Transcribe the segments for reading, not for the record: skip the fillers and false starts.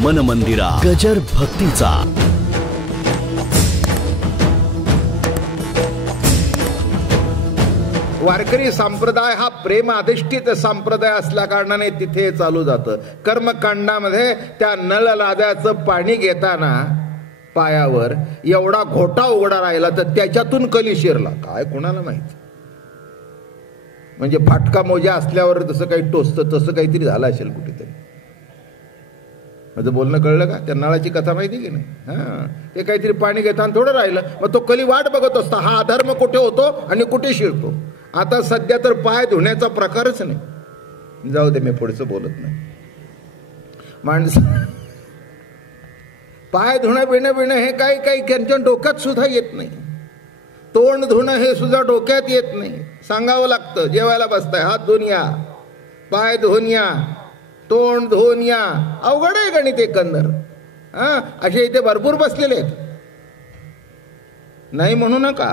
मन मंदिरा गजर भक्तीचा. वारकरी संप्रदाय हा प्रेम अधिष्ठित संप्रदाय असल्या कारणाने तिथे चालू जातं. कर्मकांडामध्ये त्या नळ लाद्याचं पाणी घेताना पायावर एवढा घोटा उघडा राहिला तर त्याच्यातून कली शिरला. काय कोणाला माहित. म्हणजे फाटका मोजा असल्यावर तसं काही टोचतं तसं काहीतरी झालं असेल कुठेतरी. माझं बोलणं कळलं का? त्या नळाची कथा माहिती की नाही? हा, ते काहीतरी पाणी घेताना थोडं राहिलं, मग तो कली वाट बघत असतो हा अधर्म कुठे होतो आणि कुठे शिरतो. आता सध्या तर पाय धुण्याचा प्रकारच नाही. जाऊ दे, मी पुढचं बोलत नाही. माणसं पाय धुणं बिणं हे काही काही त्यांच्या डोक्यात सुद्धा येत नाही. तोंड धुणं हे सुद्धा डोक्यात येत नाही. सांगावं लागतं जेवायला बसताय हात धुवून या, पाय धुवून या, तोंड धुवून या. अवघड आहे गणित एकंदर. हा, असे इथे भरपूर बसलेले आहेत. नाही म्हणू नका.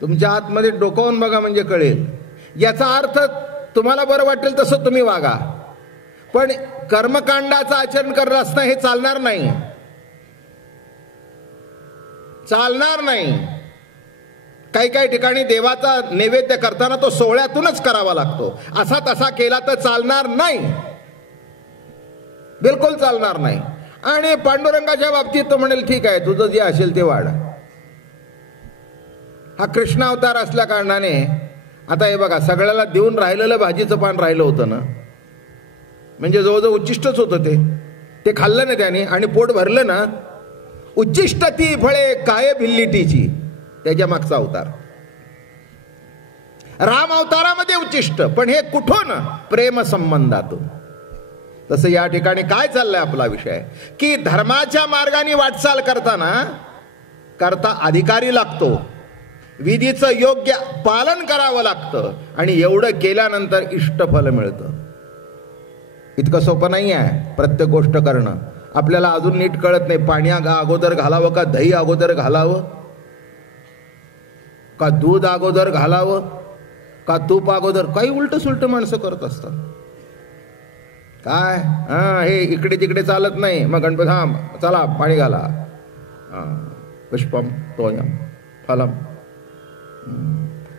तुमच्या आतमध्ये डोकावून बघा म्हणजे कळेल. याचा अर्थ तुम्हाला बरं वाटेल तसं तुम्ही वागा, पण कर्मकांडाचं आचरण करत असणं हे चालणार नाही. चालणार नाही. काही काही ठिकाणी देवाचा नैवेद्य करताना तो सोहळ्यातूनच करावा लागतो. असा तसा केला तर चालणार नाही, बिलकुल चालणार नाही. आणि पांडुरंगाच्या बाबतीत तो म्हणेल ठीक आहे तुझं जे असेल ते वाढ. हा कृष्ण अवतार असल्या कारणाने आता हे बघा सगळ्याला देऊन राहिलेलं भाजीचं पान राहिलं होतं ना, म्हणजे जवळजवळ उच्चिष्टच होतं ते खाल्लं ना त्याने आणि पोट भरलं ना. उच्चिष्ट ती फळे काय भिल्लीटीची, त्याच्या मागचा अवतार. राम अवतारामध्ये उच्चिष्ट, पण हे कुठून? प्रेम संबंधातून. तसं या ठिकाणी काय चाललंय आपला विषय की धर्माच्या मार्गाने वाटचाल करता अधिकारी लागतो, विधीचं योग्य पालन करावं लागतं आणि एवढं केल्यानंतर इष्टफल मिळतं. इतकं सोपं नाही आहे प्रत्येक गोष्ट करणं. आपल्याला अजून नीट कळत नाही. पाणी अगोदर घालावं का दही अगोदर घालावं, का दूध अगोदर घालावं, का तूप अगोदर. काही उलट सुलट माणसं करत असतात. काय हे इकडे तिकडे चालत नाही. मग गणपती हा चला पाणी घाला, पुष्पम तोयम फलम.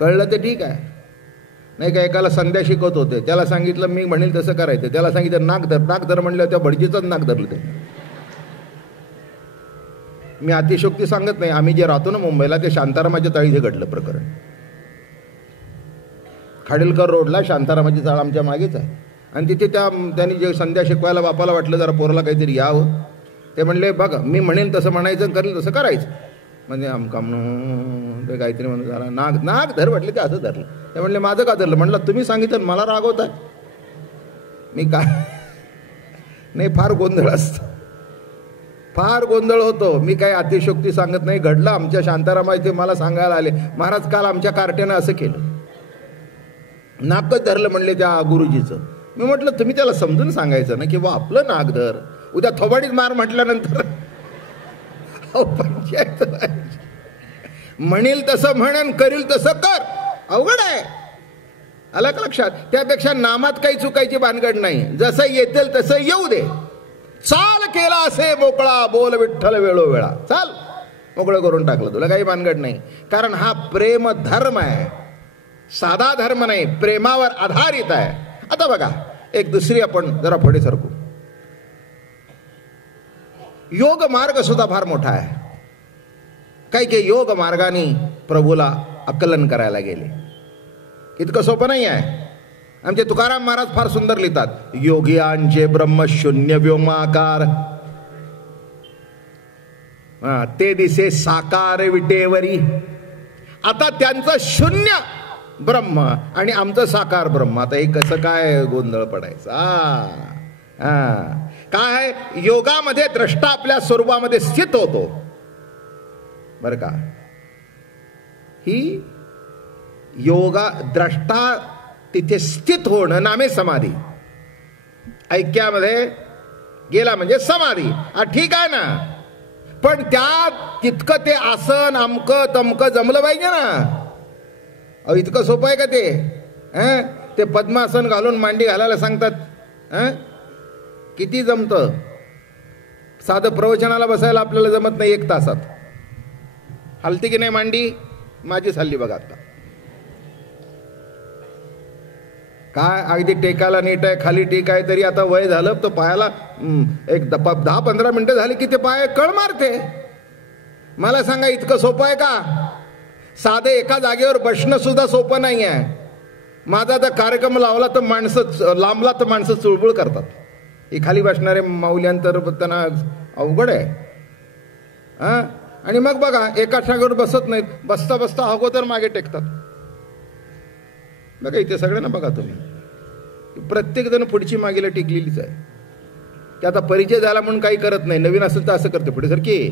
कळलं ते ठीक आहे. नाही का एकाला संध्या शिकवत होते, त्याला सांगितलं मी म्हणेल तसं करायचं. त्याला सांगितलं नाक धर म्हणलं, त्या भटजीचंच नाक धरलं ते. मी अतिशोक्ती सांगत नाही. आम्ही जे राहतो ना मुंबईला, ते शांतारामाच्या चाळी हे घडलं प्रकरण. खाडीलकर रोडला शांतारामाची चाळ आमच्या मागेच आहे. आणि तिथे त्यांनी जे संध्या शिकवायला बापाला वाटलं जरा पोराला काहीतरी यावं, ते म्हणले बघ मी म्हणेन तसं म्हणायचं, करेल तसं करायचं. म्हणजे आमका म्हणून ते काहीतरी म्हणून झाला. नाक धर म्हटले, ते असं धरलं. ते म्हणले माझं का धरलं? म्हटलं तुम्ही सांगितलं मला रागवताय. मी काय नाही, फार गोंधळ असतं, फार गोंधळ होतो. मी काही अतिशोक्ती सांगत नाही. घडलं आमच्या शांतारामाचे, मला सांगायला आले महाराज काल आमच्या कार्ट्यानं असं केलं, नाकच धरलं म्हणले त्या गुरुजीचं. मी म्हटलं तुम्ही त्याला समजून सांगायचं ना की बा आपलं नाक धर. उद्या थोबाडीत मार म्हटल्यानंतर पंचायत. म्हणेल तसं म्हण, करील तसं कर. अवघड आहे. आलं का लक्षात? त्यापेक्षा नामात काही चुकायची भानगड नाही. जसं येतील तसं येऊ दे. चाल केला असे मोकळा, बोल विठ्ठल वेळोवेळा. चाल, मोकळं करून टाकलं, तुला काही भानगड नाही. कारण हा प्रेम धर्म आहे, साधा धर्म नाही, प्रेमावर आधारित आहे. आता बघा एक दुसरी, आपण जरा पुढे सरकू. योग मार्ग सुद्धा फार मोठा आहे. काही काही योग मार्गाने प्रभूला आकलन करायला गेले. इतकं सोपं नाही आहे. आमचे तुकाराम महाराज फार सुंदर लिहितात, योगियांचे ब्रह्मशून्य व्योमाकार ते दिसे साकार विटेवरी. आता त्यांचं शून्य ब्रह्म आणि आमचं साकार ब्रह्म, आता हे कसं काय गोंधळ पडायचा? काय योगामध्ये द्रष्टा आपल्या स्वरूपामध्ये स्थित होतो बर का. ही योगा द्रष्टा तिथे स्थित होणं नामे समाधी. ऐक्यामध्ये गेला म्हणजे समाधी. ठीक आहे ना, पण त्यात तितकं ते आसन अमकं तमकं जमलं पाहिजे ना. इतकं सोपं आहे का ते? ते पद्मासन घालून मांडी घालायला सांगतात. किती जमतं? साधं प्रवचनाला बसायला आपल्याला जमत नाही 1 तासात. हलती की नाही मांडी? माझीच हल्ली बघा आता. काय अगदी टेकायला नीट आहे, खाली टेक आहे, तरी आता वय झालं तर पायाला एक 10-15 मिनिटं झाली की ते पाय कळ मारते. मला सांगा इतकं सोपं आहे का? साधं एका जागेवर बसणं सुद्धा सोपं नाही आहे. माझा तर कार्यक्रम लावला तर माणसं लांबला तर माणसं चुळबुळ करतात. हे खाली बसणारे माऊल्यांतर त्यांना अवघड आहे. आणि मग बघा एका जागेवर बसत नाहीत, बसता बसता अगोदर मागे टेकतात. बघा इथे सगळ्यांना बघा तुम्ही, प्रत्येक जण पुढची मागेला टेकलेलीच आहे. की आता परिचय झाला म्हणून काही करत नाही, नवीन असेल तर असं करते पुढे सारखी.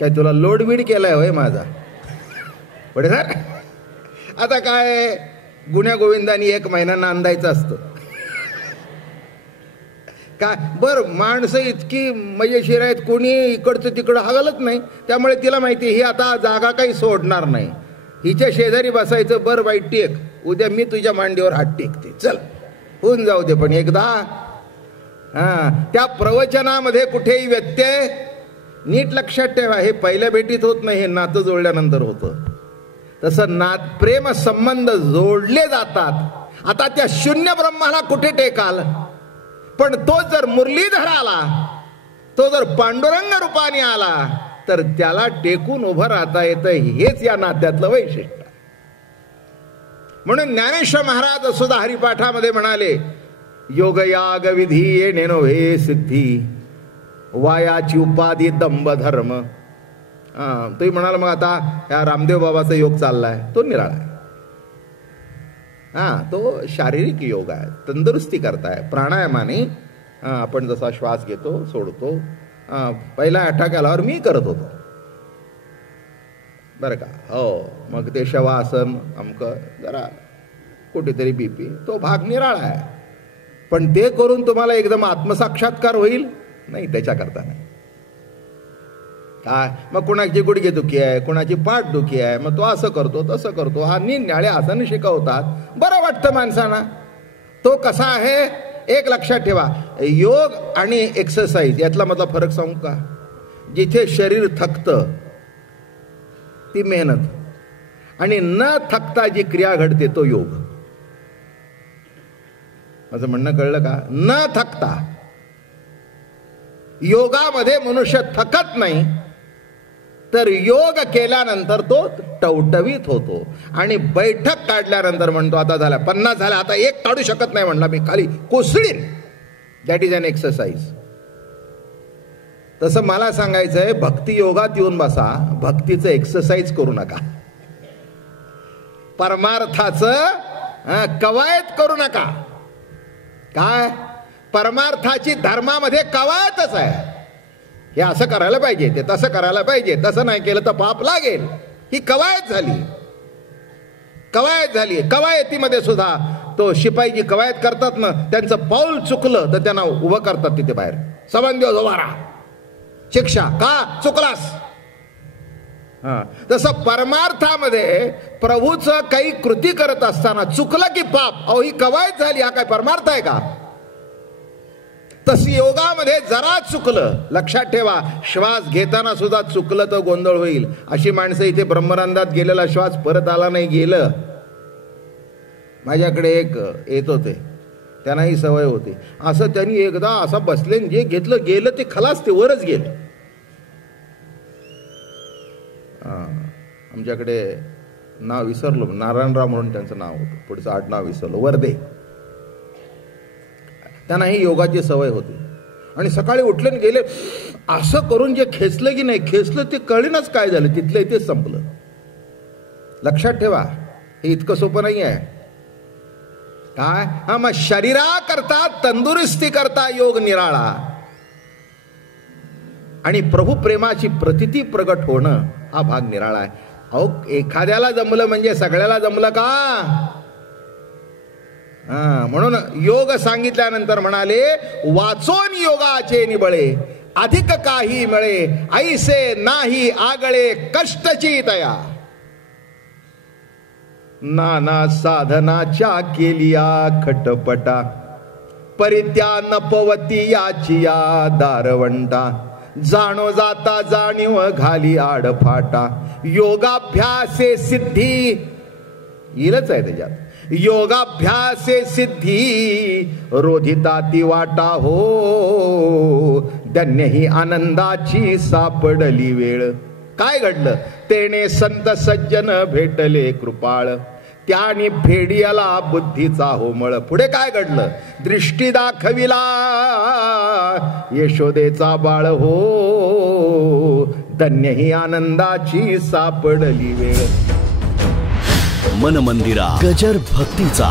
काय तुला लोडबीड केलाय होय माझा पुढे सर? आता काय गुन्ह्या गोविंदानी 1 महिना नांदायचं असतं काय? बरं माणसं इतकी मजेशीर आहेत, कोणी इकडचं तिकडं हलत नाही. त्यामुळे तिला माहिती ही आता जागा काही सोडणार नाही. हिच्या शेजारी बसायचं, बरं बाई टेक, उद्या मी तुझ्या मांडीवर हात टेकते, चल होऊन जाऊ दे. पण एकदा त्या प्रवचनामध्ये कुठेही व्यत्यय, नीट लक्षात ठेवा, हे पहिल्या भेटीत होत नाही, हे नातं जोडल्यानंतर होतं. तसं प्रेम संबंध जोडले जातात. आता त्या शून्य ब्रह्माला कुठे टेकाल? पण तो जर मुरलीधर आला, तो जर पांडुरंग रूपाने आला, तर त्याला टेकून उभं राहता येतं. हेच या नात्यातलं वैशिष्ट्य. म्हणून ज्ञानेश्वर महाराज सुद्धा हरिपाठामध्ये म्हणाले, योगयाग विधी येणे नव्हे सिद्धी, वायाची उपाधी दंभ धर्म. तुम्ही म्हणाल मग आता या रामदेव बाबाचा योग चाललाय, तो निराळा आहे. तो शारीरिक योग आहे, तंदुरुस्ती करताय. प्राणायामाने आपण जसा श्वास घेतो सोडतो, पहिला अटॅक आल्यावर मी करत होतो बरं का. हो, मग ते शवासन अमकं जरा कुठेतरी BP, तो भाग निराळा आहे. पण ते करून तुम्हाला एकदम आत्मसाक्षात्कार होईल नाही, त्याच्याकरता नाही. काय मग कुणाची गुडघे दुखी आहे, कुणाची पाठ दुखी आहे, मग तो असं करतो तसं करतो. हा निरनिराळे आसन शिकवतात, बरं वाटतं माणसांना. तो कसा आहे एक लक्षात ठेवा, योग आणि एक्सरसाइज यातला मधला फरक सांगू का? जिथे शरीर थकतं ती मेहनत, आणि न थकता जी क्रिया घडते तो योग. माझं म्हणणं कळलं का? न थकता. योगामध्ये मनुष्य थकत नाही, तर योग केल्यानंतर तो टवटवीत होतो. आणि बैठक काढल्यानंतर म्हणतो आता झाल्या 50 झाल्या, आता एक काढू शकत नाही म्हणला मी, खाली कोसळीन. That is an exercise. तसं मला सांगायचंय, भक्ती योगात येऊन बसा, भक्तीचं एक्सरसाइज करू नका. परमार्थाचं कवायत करू नका. काय? परमार्थाची धर्मामध्ये कवायतच आहे. हे असं करायला पाहिजे, ते तसं करायला पाहिजे, तसं नाही केलं तर पाप लागेल. ही कवायत झाली, कवायत झाली. कवायतीमध्ये सुद्धा तो शिपाई जी कवायत करतात ना, त्यांचं पाऊल चुकलं तर त्यांना उभं करतात तिथे बाहेर, 7 दिवस उभा राहा, शिक्षा. का? चुकलास. तसं परमार्थामध्ये प्रभूचं काही कृती करत असताना चुकलं की पाप. अहो ही कवायत झाली, हा काय परमार्थ आहे का? तशी योगामध्ये जरा चुकलं, लक्षात ठेवा, श्वास घेताना सुद्धा चुकलं तर गोंधळ होईल. अशी माणसं इथे ब्रह्मरंध्रात गेलेला श्वास परत आला नाही, गेलं. माझ्याकडे एक येत होते, त्यांनाही सवय होती. असं त्यांनी एकदा असं बसले, जे घेतलं गेलं ते खलास, ते वरच गेलं. आमच्याकडे नाव विसरलो, नारायणराव म्हणून त्यांचं नाव होतं, पुढचं आडनाव विसरलो, वर्दे. त्यांना ही योगाची सवय होती. आणि सकाळी उठले आणि गेले, असं करून जे खेचलं की नाही, खेचलं ते कळेनाच काय झालं, तिथलं इथेच संपलं. लक्षात ठेवा, हे इतकं सोपं नाही आहे. काय? मग शरीराकरता, तंदुरुस्ती करता योग निराळा, आणि प्रभू प्रेमाची प्रतिती प्रगट होणं हा भाग निराळा आहे. अहो एखाद्याला जमलं म्हणजे सगळ्याला जमलं का? म्हणून योग सांगितल्यानंतर म्हणाले, वाचोन योगाचे निबळे, अधिक काही मिळे, ऐसे नाही आगळे कष्टची तया. नाना साधनाच्या केलिया खटपटा, परित्या नपवती याची या दारवंटा, जाणो जाता जाणीव घाली आडफाटा, योगाभ्यासे सिद्धी येलच आहे त्याच्यात, योगाभ्यासे सिद्धी रोधिता ती वाटा हो, धन्य ही आनंदाची सापडली वेळ. काय घडलं? तेने संत सज्जन भेटले कृपाळ, त्याने फेडियाला बुद्धीचा होमळ. पुढे काय घडलं? दृष्टी दाखविला यशोदेचा बाळ हो, धन्य ही आनंदाची सापडली वेळ. मन मंदिरा गजर भक्तीचा.